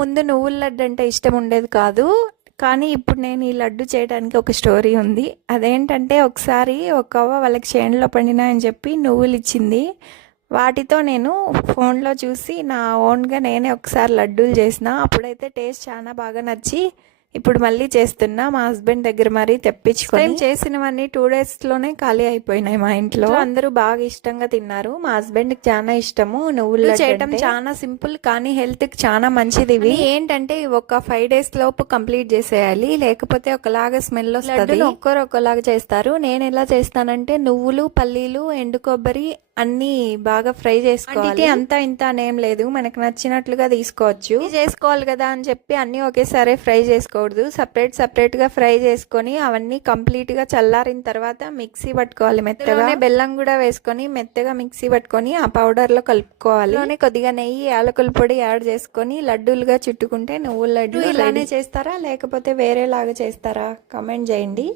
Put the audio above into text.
ముందు నువ్వుల లడ్డు అంటే ఇష్టం ఉండేది కాదు. కానీ ఇప్పుడు నేను ఈ లడ్డు చేయడానికి ఒక స్టోరీ ఉంది. అదేంటంటే ఒకసారి ఒక అవ్వ వాళ్ళకి చేనులో పండినాయని చెప్పి నువ్వులు ఇచ్చింది. వాటితో నేను ఫోన్లో చూసి నా ఓన్గా నేనే ఒకసారి లడ్డూలు చేసిన. అప్పుడైతే టేస్ట్ చాలా బాగా నచ్చి ఇప్పుడు మళ్ళీ చేస్తున్నా. మా హస్బెండ్ దగ్గర మరీ తెప్పించుకొని చేసినవన్నీ 2 డేస్లోనే ఖాళీ అయిపోయినాయి. మా ఇంట్లో అందరూ బాగా ఇష్టంగా తిన్నారు. మా హస్బెండ్కి చాలా ఇష్టము. నువ్వులు చేయటం చాలా సింపుల్ కానీ హెల్త్కి చాలా మంచిది. ఇవి ఏంటంటే ఒక 5 డేస్ లోపు కంప్లీట్ చేసేయాలి, లేకపోతే ఒకలాగా స్మెల్ వస్తుంది. ఒక్కరు ఒకలాగా చేస్తారు. నేను ఎలా చేస్తానంటే నువ్వులు, పల్లీలు, ఎండు కొబ్బరి అన్నీ బాగా ఫ్రై చేసుకోవాలి. అంతా ఇంత అనేం లేదు, మనకు నచ్చినట్లుగా తీసుకోవచ్చు. చేసుకోవాలి కదా అని చెప్పి అన్నీ ఒకేసారి ఫ్రై చేసుకోవద్దు. సపరేట్గా ఫ్రై చేసుకొని అవన్నీ కంప్లీట్గా చల్లారిన తర్వాత మిక్సీ పట్టుకోవాలి. మెత్తగా బెల్లం కూడా వేసుకొని మెత్తగా మిక్సీ పట్టుకొని ఆ పౌడర్లో కలుపుకోవాలి. కొద్దిగా నెయ్యి, యాలకుల పొడి యాడ్ చేసుకొని లడ్డూలుగా చుట్టుకుంటే నువ్వుల లడ్డు. ఇలానే చేస్తారా లేకపోతే వేరేలాగా చేస్తారా? కామెంట్ చేయండి.